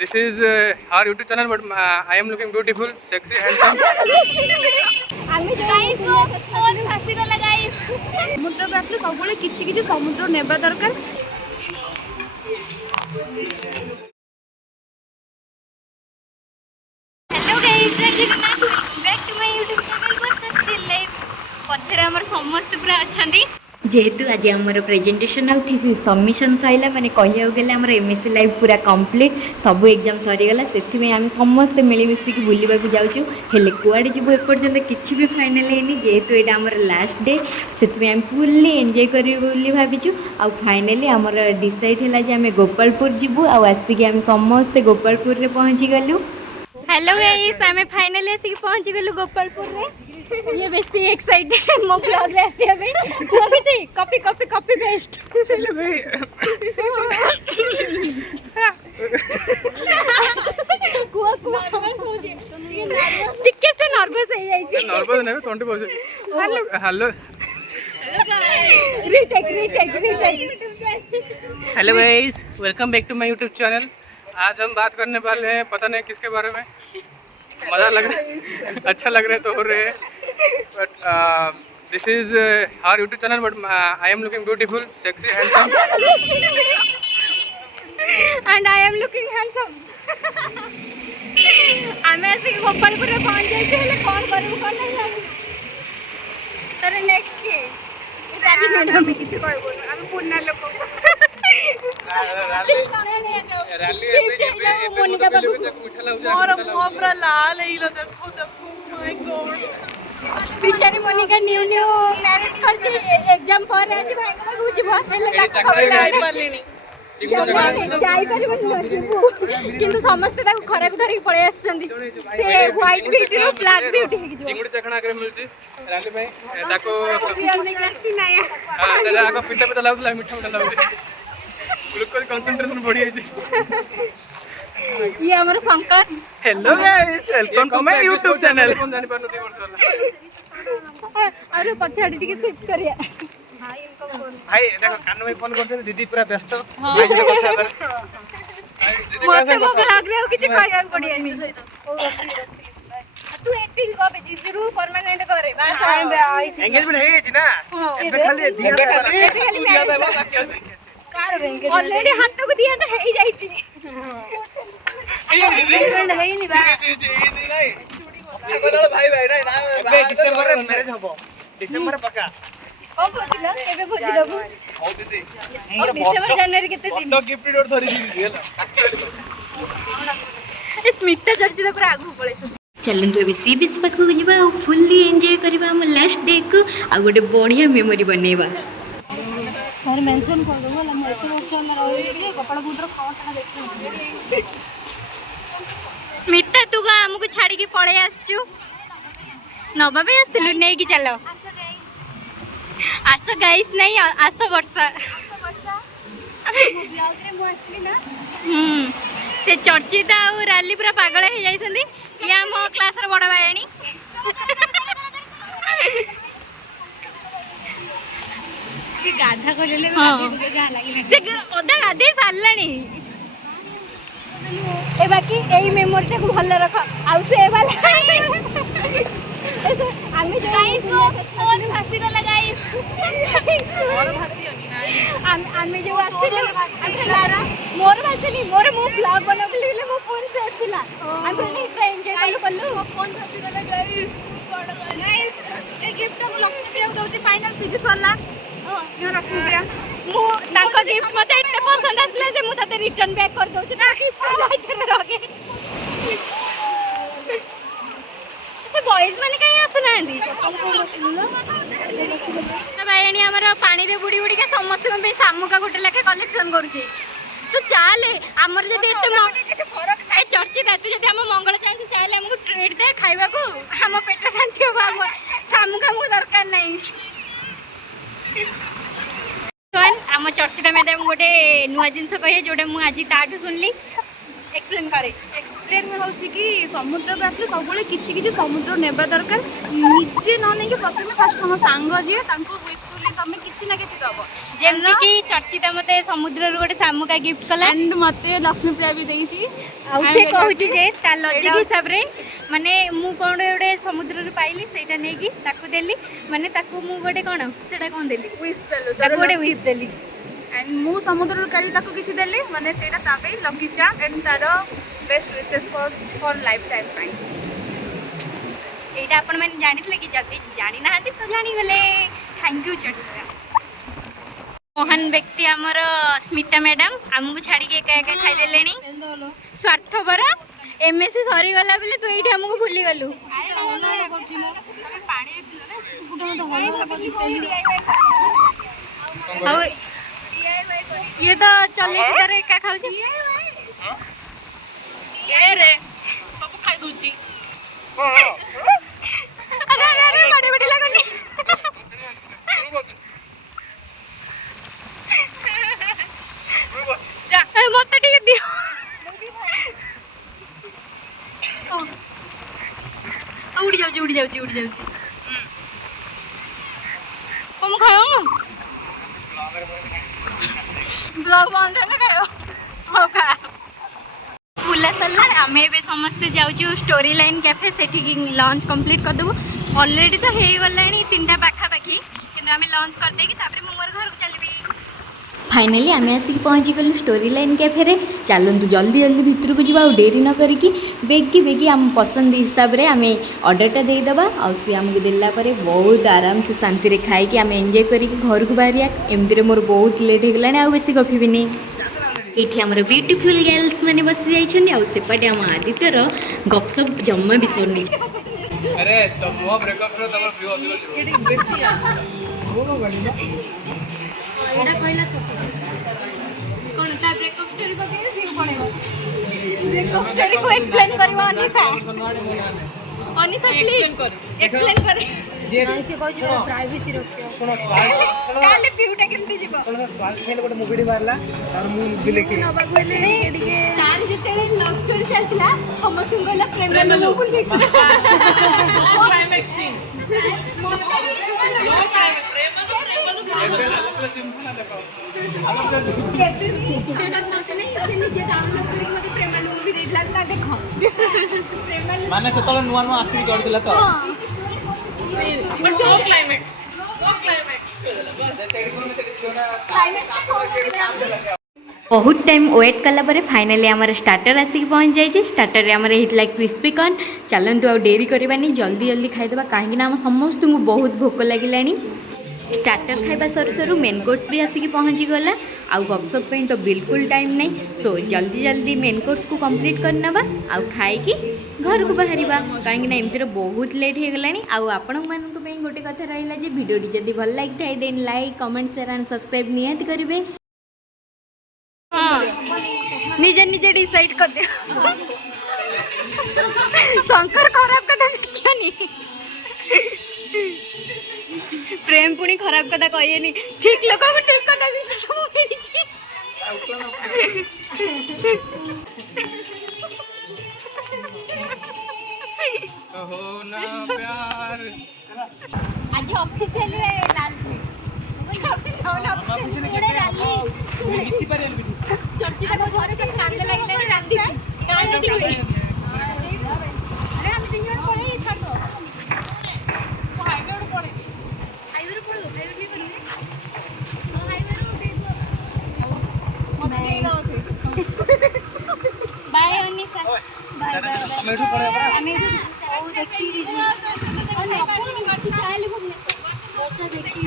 This is our YouTube channel, but I am looking beautiful, sexy, handsome. समुद्र को आसले सब किछि किछि समुद्र नेबा दरकार। Hello guys, welcome back to my YouTube channel पर स्टिल लाइफ। पछरे हमर समस्त पूरा अछंदी जेहेतु आज आमर प्रेजेंटेशन आउ सबमिशन सैला माने कहिया गले आमर एमएससी लाइफ पूरा कंप्लीट सब एग्जाम सरीगला से आम समस्ते मिलमिशिकी बुलवा जाऊँ हेले कुआड़े जीव एपर्यंत किसी भी फाइनाल है जेहेतु यहाँ आमर लास्ट डे से आम फुल्ली एंजॉय करी भाविचु आउ फाइनाली आमर डिसाइड है आम गोपालपुर जीवु आसिक आम समस्ते गोपालपुर रे पहुँची गलु। हेलो गाइस, आमे फाइनली आसी पहुंच गेलु गोपालपुर रे। ये बेसी एक्साइटेड मो ब्लॉग रे आसी हबे को किछि copy copy copy paste. Hello भाई कुआ कुआ नर्वस हो जे टिके से नर्वस हो जाई छी। नर्वस नहीं तोंटे बोल। Hello retake. Hello guys, welcome back to my YouTube channel. आज हम बात करने वाले हैं पता नहीं किसके बारे में। मज़ा लग रहा है, अच्छा लग रहा है तो हो रहे हैं, but this is our YouTube channel, but I am looking beautiful, sexy, handsome and I am looking handsome. आमे आसी गोपालपुर रे पहुंच जाई छी, हेले कोन करबो कोन नहीं लागू। तर नेक्स्ट के रैली मैडम किछ कहबो हम पुन्ना लोक बिचारी मोनिका न्यू मैरिज कर एग्जाम पर आज भाई को बुझिबो हेले का खबर लाई परलेनी जाई परबो किंतु समस्त ताको खरा को धरि पळे आछंदी से व्हाइट ब्यूटी रो ब्लैक ब्यूटी हे जो चिंगुड़ी चखना करे मिलची राली में ताको पियर नहीं आसी नाया हां तेरा आको पिटा पिटा लाउला मीठा मीठा लाउला ग्लूकोज कंसंट्रेशन बढ़ी जाई। ये हमर Shankar. Hello guys, welcome to my YouTube channel. कौन जानि पारनु 2 वर्ष वाला अरे पछाड़ी टिके शिफ्ट करिया भाई देखो कान में फोन करछन दीदी पूरा व्यस्त भाई से कथा कर मते मो ब्लॉग रे किछ कहया पड़ी आनी तू एती गबे जिजरू परमानेंट करे बस एंगेजमेंट है जी ना एबे खाली दिया देबा बाकी होती ऑलरेडी हाथ को दिया तो है ही जाई छी एंगेजमेंट है ही नहीं बा जी नहीं अगला भाई भाई नहीं ना एबे दिसंबर रे मैरिज हबो दिसंबर पक्का ओ बुझिलो केबे बुझिलो ओ दीदी दिसंबर जनवरी केते दिन फोटो गिफ्ट डोर धरि दी गेला स्मिता चर्चित पर आगु पळे चलतु ए सी बीच पाखक जावा फुल्ली एंजॉय करवा हम लास्ट डे को आ गोटे बढ़िया मेमोरी बनैबा। और मेंशन कर दो हम एक वर्ष में रही कपड़ा गुडर खाना देखते। स्मिता तू का हमको छाड़ी के पळे आसचू नबा भी आसलु नै कि चलो आस गाइस नहीं आस वर्षा ब्लॉग रे मो आसली ना से चर्चित आ रैली पूरा पागल हो जाइसंदी या मो क्लास रे बड़ भाईणी से गाधा करले गाधा लागिले से ओदा गाधे सारलानी ए बाकी एई मेमोरी को भल रख आउ से वाला आमी जो गाइस वो फोन फासी गला गाइस मोर फासी होनी ना आमी जो आसी अच्छा मोर फासी मोर मो ब्लॉग बना के ले मो फोन से आसीला आमी नहीं एंजॉय करलु मो फोन फासी गला गाइस गाइस ए गिफ्ट हम लक्ष्मी प्रिया दउची फाइनल फिजिक्स वाला यो लक्ष्मी प्रिया मो ताको गिफ्ट मते इतने पसंद आसले जे मु ताते रिटर्न बैक कर दउची ता गिफ्ट लाइक रगे तो बॉयज माने कहीं आसुना भाई आमर पानी रे बुड़ी बुड़ी के समस्त शामुका गोटे लेखे कलेक्शन करुचे तू चाले आमर जब चर्चित तू जब आम मंगल चाहे चाहे आमको ट्रेड दे खाइबा को आम पेट शांति हम शामुका आमको दरकार नहीं। आम चर्चित मैडम गोटे नुआ जिनस कहे जोटा मुझे आज ताठू सुनली एक्सप्लेन करे एक्सप्लेन होची कि समुद्र को आसले सब किछि किछि समुद्र नेबा दरकार निजे न नै कि प्रथम फास्ट हम सांग जे तांको विशुअली तमे किछि ना किछि दबो जेमति कि चर्चित मते समुद्र रो गोटे शामुका गिफ्ट कला एंड मते लक्ष्मी प्रिया भी देइची आ से कहूची जे ता लॉजिक हिसाब रे माने मु कोन गोटे समुद्र रो पाइली सेटा नै कि ताकू देली माने ताकू मु गोटे कोन सेटा कोन देली विश देलु ताकू गोटे विश देली एंड मु समुद्र काली ताको किछि देली माने सेटा तापे lucky charm and taro best wishes for life time time एटा अपन मैंने जानिथिले कि जल्दी जानि ना तो जानि गले थैंक यू चर्चिका महान व्यक्ति आमर स्मिता मैडम आमको छाड़ी के एका एका खाई देलेनी स्वार्थपर एमएससी सरी गला बेले तू एठी हमको भूली गलु ये तो चले की तरह एका खाऊ छी ए रे सब खाई दूची अरे अरे अरे बड़े बड़े लगनी मत टिके दियो उड़ी जाऊँ कम खाओ ब्लॉग बंद है खाओ हो खा बुला सरला आम ए समस्ते जाऊँ स्टोरी लाइन कैफे से लंच कंप्लीट करदेबू ऑलरेडी तो हो गला 3टा पाखापाखि कि आम लंच करदे मोर घर को चलबी फाइनाली आम आसिक पहुँची गलु स्टोरी लाइन कैफे चलतु जल्दी जल्दी भितर को जावा डेरी न करिकी बेगी बेगी आम पसंद हिसाब से आम ऑर्डरटा देदेबा आ सी आमको देला बहुत आराम से शांति खाई आम एंजॉय करके घर को बाहरिया एमती मोर बहुत लेट हो गला आ बेसी गपी भी नहीं ये आमर ब्यूटीफुल गर्ल्स मैंने बसी जाइए सेपटे आम आदित्यर गपसप जम्मा भी सरनी अरे तो मो ब्रेकअप रो तमर प्रिय अभी एडी बेसी आ वो गली ना एटा कहला सत्य कोन ता ब्रेकअप स्टोरी बगे व्यू पड़ेबो ब्रेकअप स्टोरी को एक्सप्लेन करबो अनिशा प्लीज एक्सप्लेन करे नहीं से कहू छी प्राइवेसी रखियो सुनो काले व्यूटा केमती जीवो सुनो खेल गोटे मूवी मारला और मु दिले कि नबा गले एडिके तार जेते लव स्टोरी चलतिला समस्त कहला प्रेम लो बोल देख क्लाइमैक्स सीन लो क्लाइमैक्स माने से तले नुआ नुआ आसी करदिला तो बट नो क्लाइमैक्स बहुत टाइम वेट कला परे फाइनली आमर स्टार्टर आसिक पहुँच जाइए स्टार्टर रे आमर होता क्रिस्पी कॉर्न चलतु आ डेरी करवानी जल्दी जल्दी खाईदेवा कहीं आम समस्त को बहुत भोक लगे स्टार्टर खाइबा सरू सरू मेन कोर्स भी आसिक पहुँची गला आउ गपसप तो बिल्कुल टाइम नहीं सो जल्दी जल्दी मेन कोर्स को कंप्लीट करनबा आउ खाई घर को बाहर कहीं एमती बहुत लेट हो गला आपण मानी गोटे कथा रहा है भिडियो जदि भल लगी था then like comment share and subscribe निहाती करेंगे निजे निजे डिसाइड कर दे शंकर खराब कथा देखियो नी प्रेम पुणी खराब कथा कहिए ठीक लोक को ठीक कथा सब मिली हो ना प्यार आज ऑफिशियल लास्ट वीक चर्चिका को घरे के कांदे लागले रास्ती कांदे सिगुड़ी अरे हम तीन जन पळे छाड़ दो हाईवे रोड पळे हाईवे रोड पळे ब्रेक भी करिए हां हाईवे रोड दे दो मत देगा उसे बाय अनिशा बाय बाय हम एठू पळे हमें ओ देखी और अपन करती चाल घूमने वर्षा देखी